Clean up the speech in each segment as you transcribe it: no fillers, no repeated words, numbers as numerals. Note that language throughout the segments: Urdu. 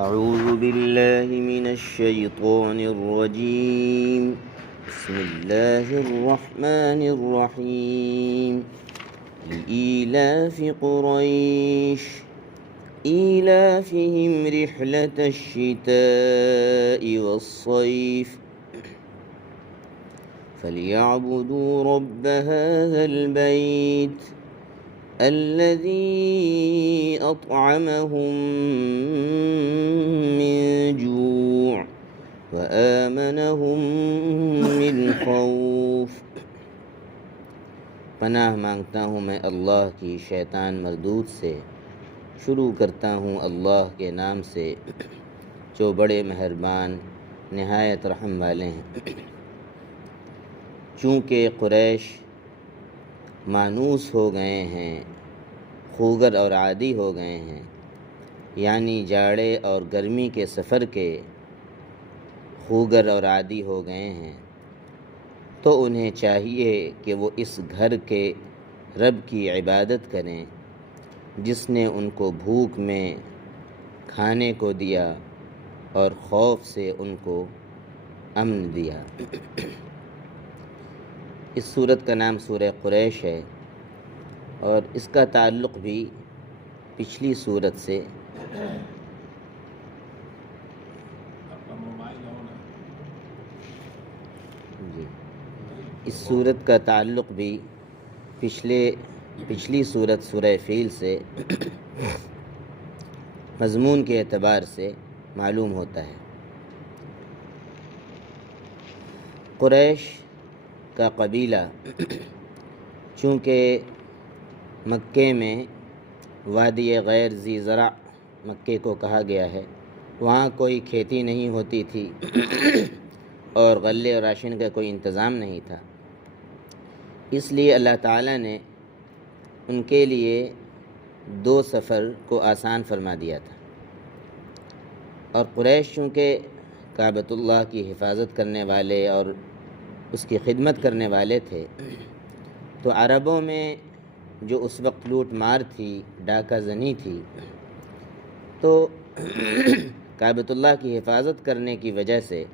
أعوذ بالله من الشيطان الرجيم. بسم الله الرحمن الرحيم. لإيلاف قريش إيلافهم رحلة الشتاء والصيف فليعبدوا رب هذا البيت الذي أطعمهم من جوع وآمنهم من خوف. پناہ مانگتا ہوں میں اللہ کی شیطان مردود سے. شروع کرتا ہوں اللہ کے نام سے جو بڑے مہربان نہایت رحم والے ہیں. چونکہ قریش مانوس ہو گئے ہیں، خوگر اور عادی ہو گئے ہیں، یعنی جاڑے اور گرمی کے سفر کے خوگر اور عادی ہو گئے ہیں، تو انہیں چاہیے کہ وہ اس گھر کے رب کی عبادت کریں جس نے ان کو بھوک میں کھانے کو دیا اور خوف سے ان کو امن دیا. اس سورت کا نام سورہ قریش ہے اور اس کا تعلق بھی پچھلی سورت سے اس سورت کا تعلق بھی پچھلی سورت سورہ فیل سے مضمون کے اعتبار سے معلوم ہوتا ہے. قریش کا قبیلہ چونکہ مکے میں وادی غیر ذی زرع مکے کو کہا گیا ہے، وہاں کوئی کھیتی نہیں ہوتی تھی اور غلے اور راشن کا کوئی انتظام نہیں تھا، اس لیے اللہ تعالیٰ نے ان کے لیے 2 سفر کو آسان فرما دیا تھا. اور قریش چونکہ کعبۃ اللہ کی حفاظت کرنے والے اور اس کی خدمت کرنے والے تھے، تو عربوں میں جو اس وقت لوٹ مار تھی، ڈاکہ زنی تھی، تو کعبۃ اللہ کی حفاظت کرنے کی وجہ سے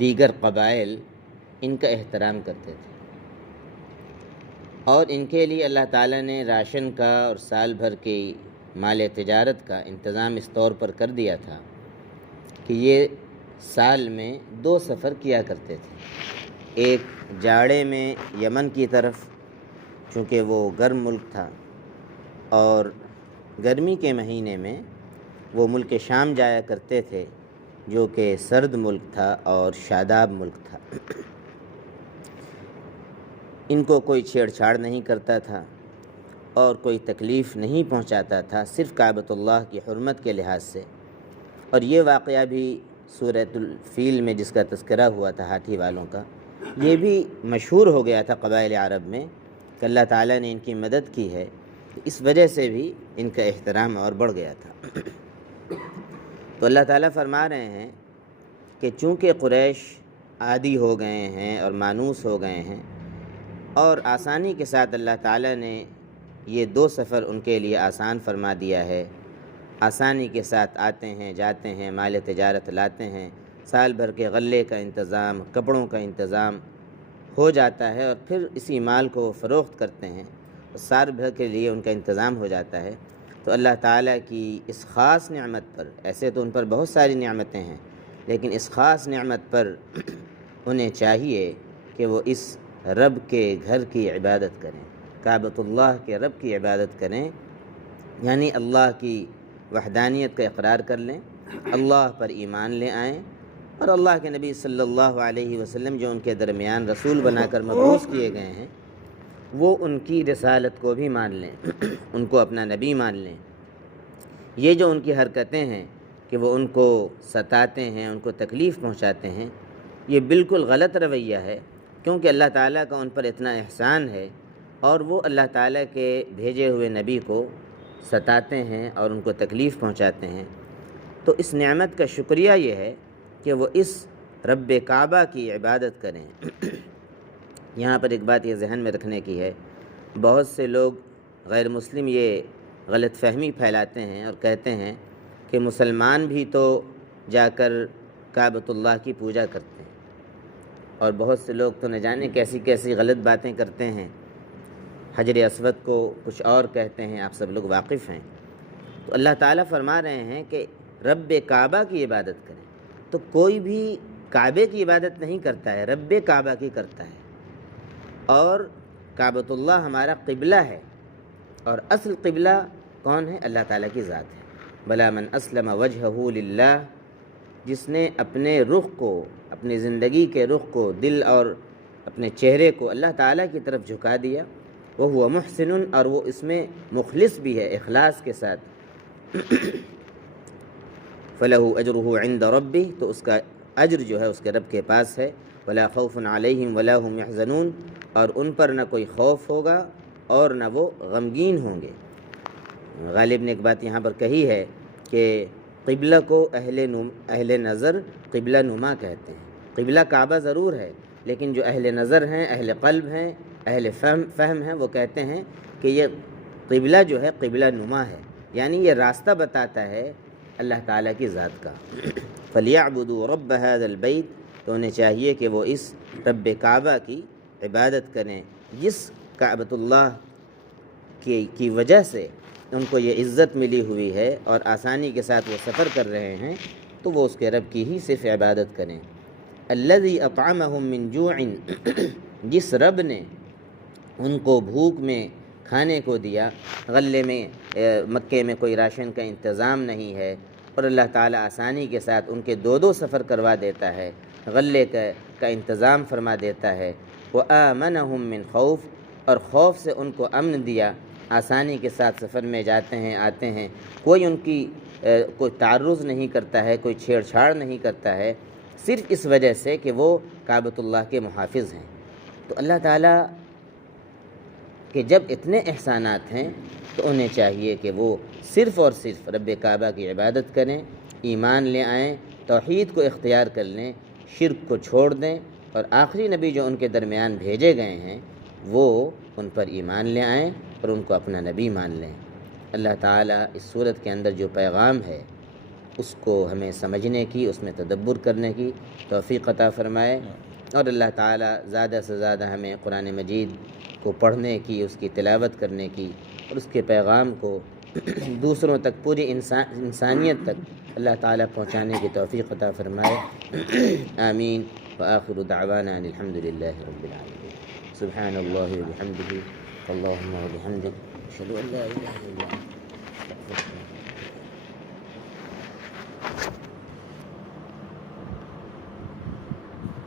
دیگر قبائل ان کا احترام کرتے تھے، اور ان کے لیے اللہ تعالیٰ نے راشن کا اور سال بھر کی مال تجارت کا انتظام اس طور پر کر دیا تھا کہ یہ سال میں 2 سفر کیا کرتے تھے. ایک جاڑے میں یمن کی طرف، چونکہ وہ گرم ملک تھا، اور گرمی کے مہینے میں وہ ملک شام جایا کرتے تھے جو کہ سرد ملک تھا اور شاداب ملک تھا. ان کو کوئی چھیڑ چھاڑ نہیں کرتا تھا اور کوئی تکلیف نہیں پہنچاتا تھا، صرف کعبۃ اللہ کی حرمت کے لحاظ سے. اور یہ واقعہ بھی سورۃ الفیل میں جس کا تذکرہ ہوا تھا ہاتھی والوں کا، یہ بھی مشہور ہو گیا تھا قبائل عرب میں کہ اللہ تعالیٰ نے ان کی مدد کی ہے، اس وجہ سے بھی ان کا احترام اور بڑھ گیا تھا. تو اللہ تعالیٰ فرما رہے ہیں کہ چونکہ قریش عادی ہو گئے ہیں اور مانوس ہو گئے ہیں، اور آسانی کے ساتھ اللہ تعالیٰ نے یہ 2 سفر ان کے لیے آسان فرما دیا ہے، آسانی کے ساتھ آتے ہیں، جاتے ہیں، مال تجارت لاتے ہیں، سال بھر کے غلے کا انتظام، کپڑوں کا انتظام ہو جاتا ہے، اور پھر اسی مال کو فروخت کرتے ہیں، سال بھر کے لیے ان کا انتظام ہو جاتا ہے. تو اللہ تعالیٰ کی اس خاص نعمت پر، ایسے تو ان پر بہت ساری نعمتیں ہیں، لیکن اس خاص نعمت پر انہیں چاہیے کہ وہ اس رب کے گھر کی عبادت کریں، کعبۃ اللہ کے رب کی عبادت کریں، یعنی اللہ کی وحدانیت کا اقرار کر لیں، اللہ پر ایمان لے آئیں، اور اللہ کے نبی صلی اللہ علیہ وسلم جو ان کے درمیان رسول بنا کر مبعوث کیے گئے ہیں، وہ ان کی رسالت کو بھی مان لیں، ان کو اپنا نبی مان لیں. یہ جو ان کی حرکتیں ہیں کہ وہ ان کو ستاتے ہیں، ان کو تکلیف پہنچاتے ہیں، یہ بالکل غلط رویہ ہے، کیونکہ اللہ تعالیٰ کا ان پر اتنا احسان ہے اور وہ اللہ تعالیٰ کے بھیجے ہوئے نبی کو ستاتے ہیں اور ان کو تکلیف پہنچاتے ہیں. تو اس نعمت کا شکریہ یہ ہے کہ وہ اس رب کعبہ کی عبادت کریں. یہاں پر ایک بات یہ ذہن میں رکھنے کی ہے، بہت سے لوگ غیر مسلم یہ غلط فہمی پھیلاتے ہیں اور کہتے ہیں کہ مسلمان بھی تو جا کر کعبۃ اللہ کی پوجا کرتے ہیں، اور بہت سے لوگ تو نہ جانے کیسی کیسی غلط باتیں کرتے ہیں، حجر اسود کو کچھ اور کہتے ہیں، آپ سب لوگ واقف ہیں۔ تو اللہ تعالیٰ فرما رہے ہیں کہ رب کعبہ کی عبادت کریں، تو کوئی بھی کعبے کی عبادت نہیں کرتا ہے، رب کعبہ کی کرتا ہے، اور کعبۃ اللہ ہمارا قبلہ ہے، اور اصل قبلہ کون ہے؟ اللہ تعالیٰ کی ذات ہے۔ بلا من اسلم وجہہ للہ، جس نے اپنے رخ کو، اپنی زندگی کے رخ کو، دل اور اپنے چہرے کو اللہ تعالیٰ کی طرف جھکا دیا، وہ محسن، اور وہ اس میں مخلص بھی ہے، اخلاص کے ساتھ، فَلَهُ أَجْرُهُ عِنْدَ رَبِّهِ، تو اس کا اجر جو ہے اس کے رب کے پاس ہے۔ وَلَا خَوْفٌ عَلَيْهِمْ وَلَا هُمْ يَحْزَنُونَ، اور ان پر نہ کوئی خوف ہوگا اور نہ وہ غمگین ہوں گے۔ غالب نے ایک بات یہاں پر کہی ہے کہ قبلہ کو اہل نظر قبلہ نما کہتے ہیں۔ قبلہ کعبہ ضرور ہے، لیکن جو اہل نظر ہیں، اہل قلب ہیں، اہل فہم ہیں، وہ کہتے ہیں کہ یہ قبلہ جو ہے قبلہ نما ہے، یعنی یہ راستہ بتاتا ہے اللہ تعالیٰ کی ذات کا۔ فَلْيَعْبُدُوا رَبَّ هَذَا الْبَيْتِ، تو انہیں چاہیے کہ وہ اس رب کعبہ کی عبادت کریں، جس کعبۃ اللہ کی وجہ سے ان کو یہ عزت ملی ہوئی ہے اور آسانی کے ساتھ وہ سفر کر رہے ہیں، تو وہ اس کے رب کی ہی صرف عبادت کریں۔ الذی اطعمہم من جوع، جس رب نے ان کو بھوک میں کھانے کو دیا۔ غلے میں مکے میں کوئی راشن کا انتظام نہیں ہے، اور اللہ تعالیٰ آسانی کے ساتھ ان کے دو سفر کروا دیتا ہے، غلے کا انتظام فرما دیتا ہے۔ وآمنہم من خوف، اور خوف سے ان کو امن دیا، آسانی کے ساتھ سفر میں جاتے ہیں، آتے ہیں، کوئی ان کی کوئی تعرض نہیں کرتا ہے، کوئی چھیڑ چھاڑ نہیں کرتا ہے، صرف اس وجہ سے کہ وہ کعبۃ اللہ کے محافظ ہیں۔ تو اللہ تعالیٰ کہ جب اتنے احسانات ہیں تو انہیں چاہیے کہ وہ صرف اور صرف رب کعبہ کی عبادت کریں، ایمان لے آئیں، توحید کو اختیار کر لیں، شرک کو چھوڑ دیں، اور آخری نبی جو ان کے درمیان بھیجے گئے ہیں وہ ان پر ایمان لے آئیں اور ان کو اپنا نبی مان لیں۔ اللہ تعالیٰ اس صورت کے اندر جو پیغام ہے اس کو ہمیں سمجھنے کی، اس میں تدبر کرنے کی توفیق عطا فرمائے، اور اللہ تعالیٰ زیادہ سے زیادہ ہمیں قرآن مجید کو پڑھنے کی، اس کی تلاوت کرنے کی، اور اس کے پیغام کو دوسروں تک، پوری انسانیت تک اللہ تعالیٰ پہنچانے کی توفیق عطا فرمائے۔ آمین۔ وآخر دعوانا ان الحمد للہ رب العالمین۔ سبحان اللہ وبحمدہ، اللہم وبحمدک، اشہد ان لا الہ الا انت، استغفرک۔